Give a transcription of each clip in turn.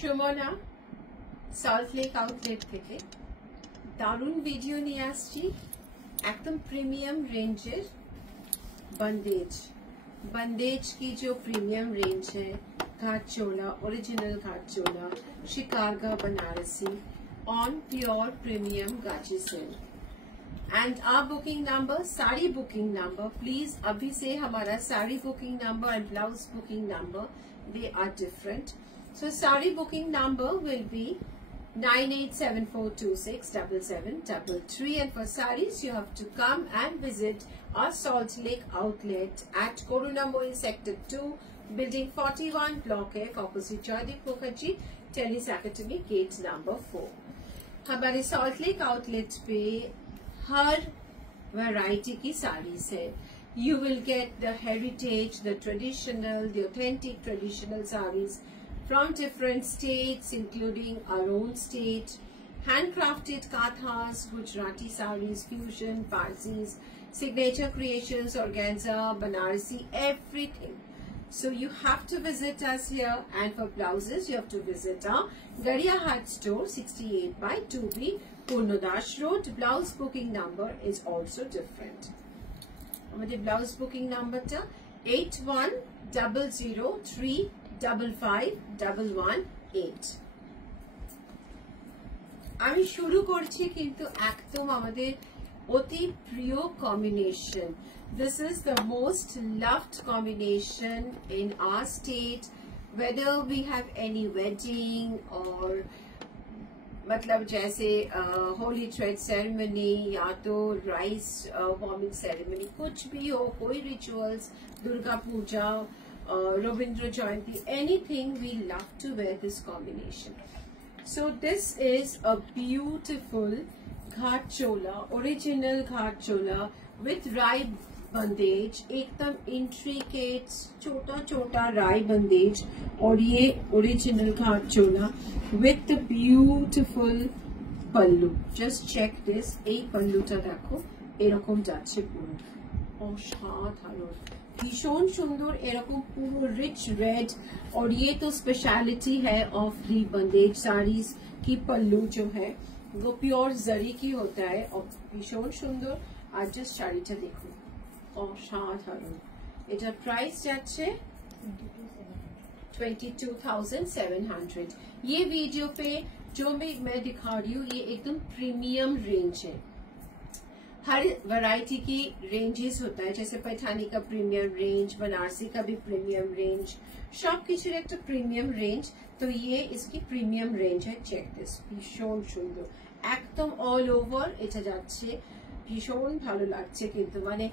Sumana salt lake outlet থেকে দারুণ video নিয়ে আসছি। एकदम प्रीमियम रेंजर बंदेज की जो प्रीमियम रेंज है, घाट चोला, ओरिजिनल घाट चोला, शिकारगा बनारसी ऑन प्योर प्रीमियम गाची silk and our booking number, sari booking number please अभी से हमारा sari booking number and blouse booking number they are different. So sari booking number will be 9874267733 and for sarees you have to come and visit our Salt Lake outlet at Korunamoi Sector 2, Building 41, Block F, opposite Jaideep Mukherjee Tennis Academy, gate number 4। हमारे Salt Lake outlet पे हर variety की sarees है। You will get the heritage, the traditional, the authentic traditional sarees from different states, including our own state, handcrafted kathas, Gujarati sarees, fusion, Parsis, signature creations, organza, Banarasi, everything. So you have to visit us here, and for blouses you have to visit our Gadiahat store, 68 by 2B, Purnodash Road. Blouse booking number is also different. Our blouse booking number ta 8100355118। আমি শুরু করছি কিন্তু একদম আমাদের অতি প্রিয় combination. This is the most loved combination in our state, whether we have any wedding or मतलब जैसे होली थ्रेड सेरेमनी या तो राइस वार्मिंग सेरेमनी, कुछ भी हो, कोई rituals, Durga Puja, Rabindra Jayanti, anything, we love to wear this combination. So this is a beautiful Ghat Chola, original Ghat Chola with राई बंदेज, एकदम इंट्रिकेट छोटा छोटा राई बंदेज, और ये original Ghat Chola with beautiful pallu. Just check this, এই পল্লুটা দেখো এরকম যাচ্ছে পুরো অসাধারণ, भीषण सुंदर, এরকম পুরো रिच रेड। और ये तो स्पेशलिटी है ऑफ दी बंदेज साड़ीज की पल्लू जो है वो प्योर जरी की होता है और भीषण सुंदर। আর জাস্ট শাড়িটা দেখুন অসাধারণ। এটার প্রাইস যাচ্ছে 22,700। ये वीडियो पे जो मैं दिखा रही हूँ ये एकदम प्रीमियम रेंज है। हर वैरायटी की रेंजेस होता है, जैसे पैठानी का प्रीमियम रेंज, बनारसी का भी प्रीमियम रेंज, सब কিছু একটা প্রিমিয়াম রেঞ্জ। তো ये इसकी প্রিমিয়াম রেঞ্জ है। চেক দিস, ভীষণ সুন্দর, একদম অল ওভার এটা যাচ্ছে, ভীষণ ভালো লাগছে। কিন্তু মানে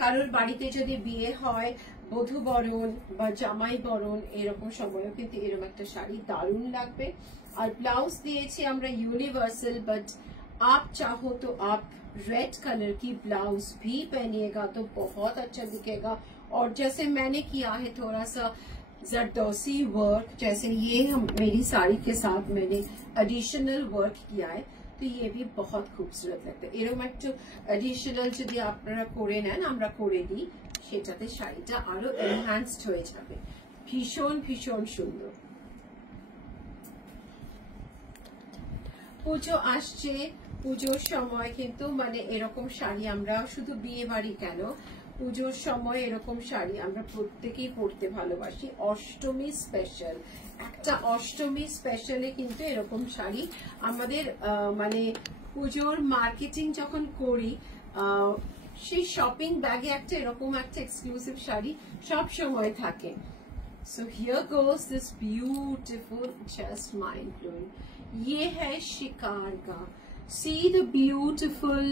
কারোর বাড়িতে যদি বিয়ে হয়, বধূ বরণ বা জামাই বরণ, এরকম সময়ও কিন্তু এরকম একটা শাড়ি দারুণ লাগবে। আর ব্লাউজ দিয়েছি আমরা यूनिवर्सल, बट आप चाहो तो आप रेड कलर की ब्लाउज भी पहनिएगा तो बहुत अच्छा दिखेगा। और जैसे मैंने किया है थोड़ा सा जरदोसी वर्क, जैसे ये मेरी साड़ी के साथ मैंने एडिशनल वर्क किया है, तो ये भी बहुत खूबसूरत लगता है। এরকম একটা এডিশনাল যদি আপনারা করে নেন, আমরা করে দিই, সেটাতে শাড়িটা আরো এনহ্যান্সড হয়ে যাবে। ভীষণ ভীষণ সুন্দর। পুজো আসছে, পুজোর সময় কিন্তু মানে এরকম শাড়ি আমরা শুধু বিয়ে বাড়ি কেন, পুজোর সময় এরকম শাড়ি আমরা প্রত্যেকেই পরতে ভালোবাসি। অষ্টমী স্পেশাল, একটা অষ্টমী স্পেশালে কিন্তু এরকম শাড়ি আমাদের মানে পুজোর মার্কেটিং যখন করি সেই শপিং ব্যাগে একটা এরকম একটা এক্সক্লুসিভ শাড়ি সব সময় থাকে। So here goes this beautiful, just mind blowing. ये है Shikargah. See the beautiful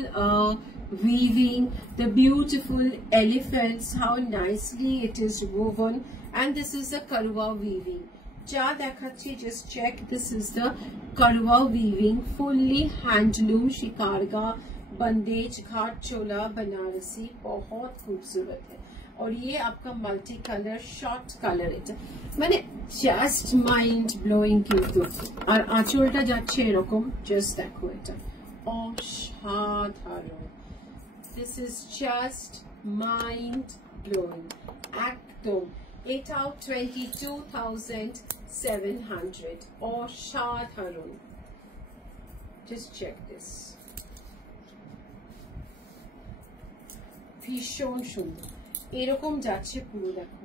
weaving, the beautiful elephants, how nicely it is woven, and this is the karwa weaving. যা দেখাচ্ছি, just check, this is the karwa weaving, fully handloom Shikargah बंदेज घाट चोला बनारसी, बहुत खूबसूरत है। और ये आपका मल्टी कलर शॉर्ट कलर, এটা মানে জাস্ট মাইন্ড ব্লোয়িং। কিন্তু আর আঁচলটা যাচ্ছে এরকম, জাস্ট দেখো এটা অসাধারণ। This is just mind blowing একদম। এটাও 22,700 অসাধারণ। Just check this. ভীষণ সুন্দর, এরকম যাচ্ছে পুরো, দেখো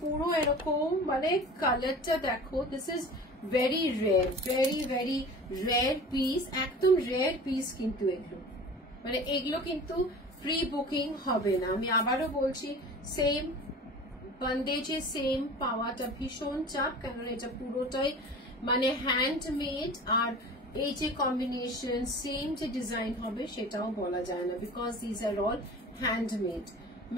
পুরো এরকম, মানে কালারটা দেখো, this is very rare, very very rare piece, একদম রেয়ার পিস কিন্তু এগুলো, মানে এগুলো কিন্তু প্রি বুকিং হবে না। আমি আবারও বলছি, সেম বন্দেজে সেম পাওয়াটা ভীষণ চাপ, কেননা এটা পুরোটাই মানে হ্যান্ডমেড, আর এই যে কম্বিনেশন সেম যে ডিজাইন হবে সেটাও বলা যায় না, because these are all handmade.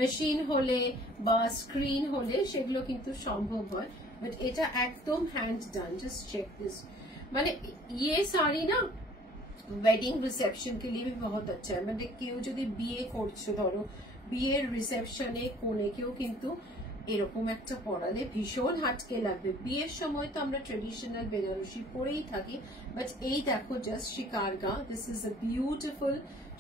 Machine হলে বা স্ক্রিন হলে সেগুলো কিন্তু সম্ভব হয়, বাট এটা একদম hand done. Just check this, মানে ये साड़ी ना वेडिंग रिसेप्शन के लिए भी बहुत अच्छा है। মানে কেউ যদি বিয়ে করছো, ধরো বিয়ের রিসেপশনে কোণে কেউ কিন্তু এরকম একটা পরালে ভীষণ হাটকে লাগবে। বিয়ের সময় তো আমরা ট্রেডিশনাল বেনারসি পরেই থাকি, বাট এই দেখো জাস্ট শিকারগা, দিস ইজ আ বিউটিফুল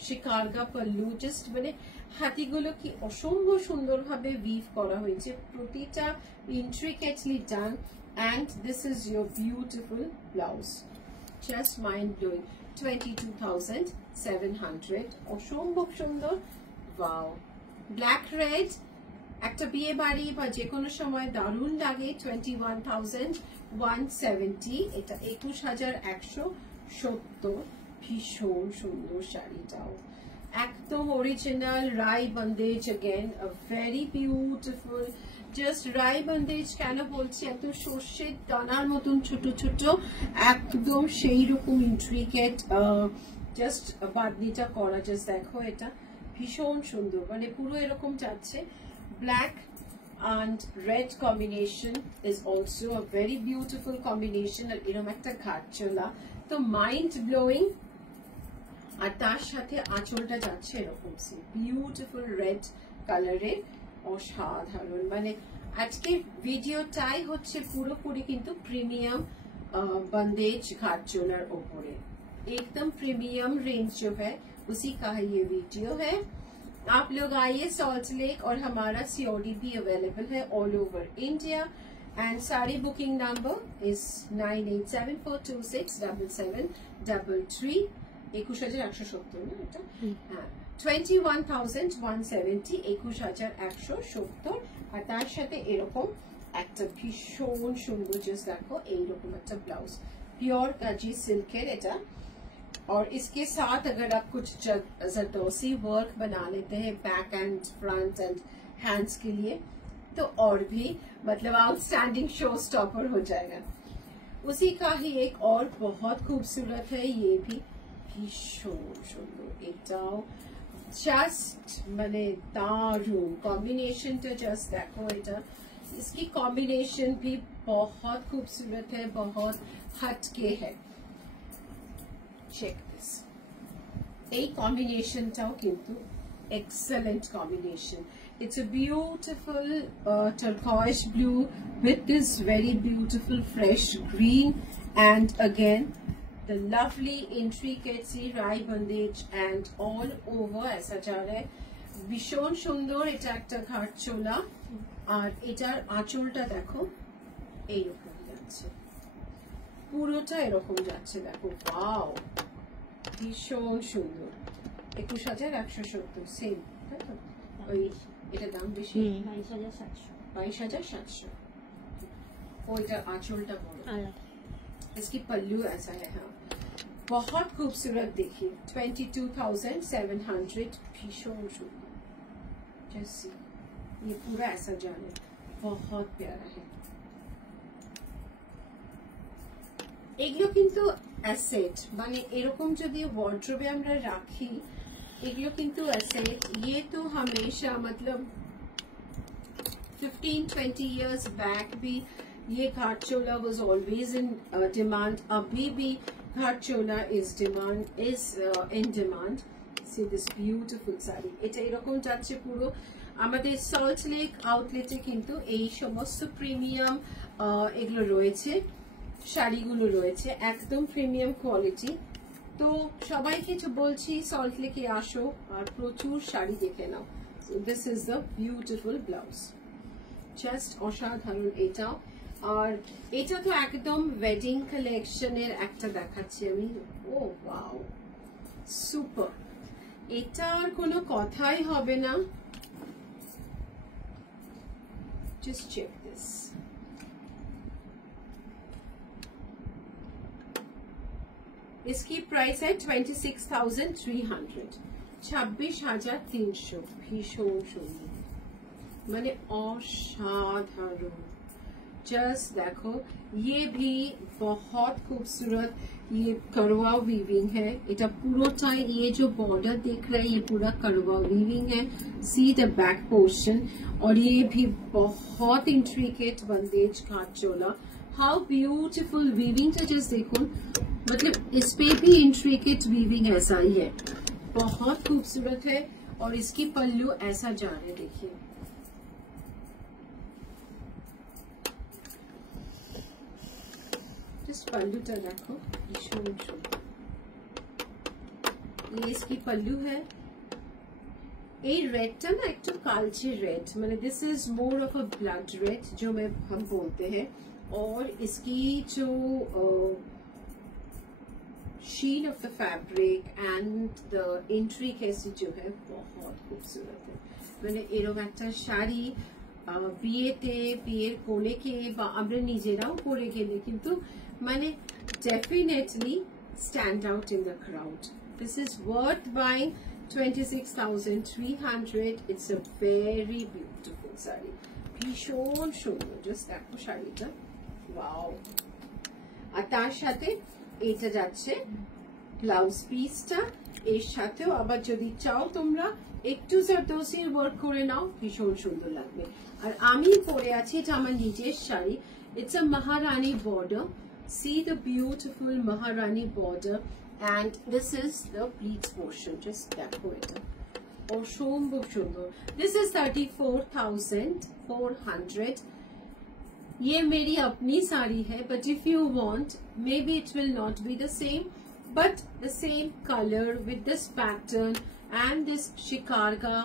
শিকারগা পাল্লু। জাস্ট মানে হাতিগুলো কি অসম্ভব সুন্দরভাবে উইভ করা হয়েছে, প্রতিটা ইন্ট্রিকেটলি ডান, and this is your beautiful blouse. Just mind blowing, 22,700 অসম্ভব সুন্দর। ওয়াও, ব্ল্যাক রেড একটা বিয়ে বাড়ি বা যে কোনো সময় দারুণ লাগে। 21,170, এটা 21,170, ভীষণ সুন্দর শাড়িটাও, একদম অরিজিনাল রাই বন্দেজ, again a very beautiful। Just রাই বন্দেজ কেন বলছি, এত সর্ষের দানার মতন ছোট ছোট, একদম সেই রকম ইন্ট্রিকেট জাস্ট বাদনিটা করা। জাস্ট দেখো এটা ভীষণ সুন্দর, মানে পুরো এরকম যাচ্ছে। Black and red combination is also a very beautiful combination, আর এরকম একটা ঘাট চোলা তো মাইন্ড ব্লোয়িং। আর তার সাথে আঁচলটা যাচ্ছে এরকম সে বিউটিফুল রেড কালারের, অসাধারণ। মানে আজকে ভিডিওটাই হচ্ছে পুরোপুরি কিন্তু প্রিমিয়াম बंदेज घाट चोलर ओपरे, एकदम प्रीमियम रेंज जो है उसी का ही ये वीडियो है। आप लोग आइए सॉल्ट लेक, और हमारा COD भी अवेलेबल है ऑल ओवर इंडिया। एंड सारी बुकिंग नंबर इज 9874267733। 21,170 না এটা, হ্যাঁ 21,170, 21,170। আর তার সাথে এরকম একটা ভীষণ সুন্দর, জাস্ট দেখো এইরকম একটা ব্লাউজ, পিওর কাজি সিল্কের এটা। और इसके साथ अगर आप कुछ जरदोसी वर्क बना लेते हैं back and front end hands के लिए, तो और भी मतलब आउटस्टैंडिंग शो स्टॉपर हो जाएगा। उसी का ही एक और बहुत खूबसूरत है, ये भी भीषण सुंदर, एटाও জাস্ট মানে দারুণ कॉम्बिनेशन तो जस्ट देखो এটা, इसकी कॉम्बिनेशन भी बहुत खूबसूरत है, बहुत हटके है। check this, এই কম্বিনেশনটাও কিন্তু excellent combination। it's a beautiful turquoise blue with this very beautiful fresh green, and again the lovely intricate rai bandage and all over ऐसा जा रहा है, ভীষণ সুন্দর। এটা একটা ঘাট চোলা, আর এটার আঁচলটা দেখো এইরকম যাচ্ছে, পুরোটা এরকম যাচ্ছে, দেখো ওয়াও ভীষণ সুন্দর। 21,170 সেম, তাই তো? ওই এটা দাম বেশি, 22,700। ওইটা আঁচলটা বড়, इसकी पल्लू ऐसा है। हाँ बहुत खूबसूरत, देखिए 22,700, भीषण सुंदर। जैसे ये पूरा ऐसा जाने बहुत प्यारा है। এগুলো কিন্তু অ্যাসেট, মানে এরকম যদি ওয়ার্ড্রোবে আমরা রাখি, এগুলো কিন্তু অ্যাসেট। ये तो हमेशा मतलब 15-20 years back भी ये घाट चोला was always in demand, अभी भी घाट चोला is in demand। See this beautiful saree, এটা এরকম যাচ্ছে পুরো। আমাদের সল্ট লেক আউটলেটে কিন্তু এই সমস্ত প্রিমিয়াম এগুলো রয়েছে, শাড়িগুলো রয়েছে একদম প্রিমিয়াম কোয়ালিটি। তো সবাইকে বলছি সল্ট লেকে আসো আর প্রচুর শাড়ি দেখে নাও। This is the beautiful blouse, just অসাধারণ এটা। আর এটা তো একদম ওয়েডিং কালেকশনের একটা দেখাচ্ছি আমি। ও ওয়াও, সুপার, এটার কোনো কথাই হবে না। Just check this. इसकी प्राइस है 26,300, 26,300। ভীষণ সুন্দর, মানে असाधारण। जस्ट देखो, ये भी बहुत खूबसूरत ये करवा वीविंग है। इटा पूरा ये जो बॉर्डर देख रहे हैं ये पूरा करवा वीविंग है। सी द बैक पोर्शन, और ये भी बहुत intricate bandhej कांचोला। How beautiful weaving था, जस्ट देखो, मतलब इस पे भी इंट्रिकेट वीविंग ऐसा ही है, बहुत खूबसूरत है। और इसकी पल्लू ऐसा जा रहे, देखिए पल्लूटा देखो, ये इसकी पल्लू है। ये रेडटा ना एक तो कालचे रेड, मतलब this is more of a blood red जो हम बोलते हैं। और इसकी जो sheen of the fabric and the intricacy जो है बहुत खूबसूरत है। मैंने एरम एक शाड़ी বিয়েতে, বিয়ের কোণেকে বা আমরা নিজেরাও পরে গেলে কিন্তু মানে definitely stand out in the crowd. This is worth buying 26,300. It's a very beautiful saree. ভীষণ সুন্দর, জাস্ট দেখো শাড়িটা, ওয়াও। আর তার সাথে এটা যাচ্ছে ব্লাউজ পিসটা, এর সাথেও আবার যদি চাও তোমরা একটু জারদোসির ওয়ার্ক করে নাও, ভীষণ সুন্দর লাগবে। আর আমি পরে আছি, এটা আমার নিজের sari. It's a Maharani border, C the beautiful Maharani border, and this is the pleats portion. Just দেখো, এটা অসম্ভব সুন্দর। This is 34,400। ये मेरी अपनी साड़ी है, but if you want, may be it will not be the same, but the same color with this pattern and this shikarga,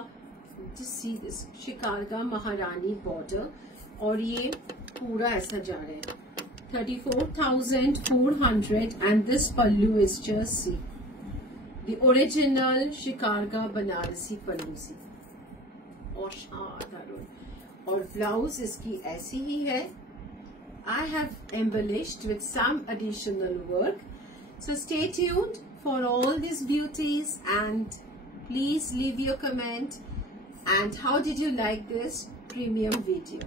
just see this shikarga maharani border, और ये पूरा ऐसा जा रहा है 34,400, and this pallu is just see the original shikarga banarasi pallu सी, असाधारण। और blouse इसकी ऐसी ही है। I have embellished with some additional work. So stay tuned for all these beauties, and please leave your comment. And how did you like this premium video?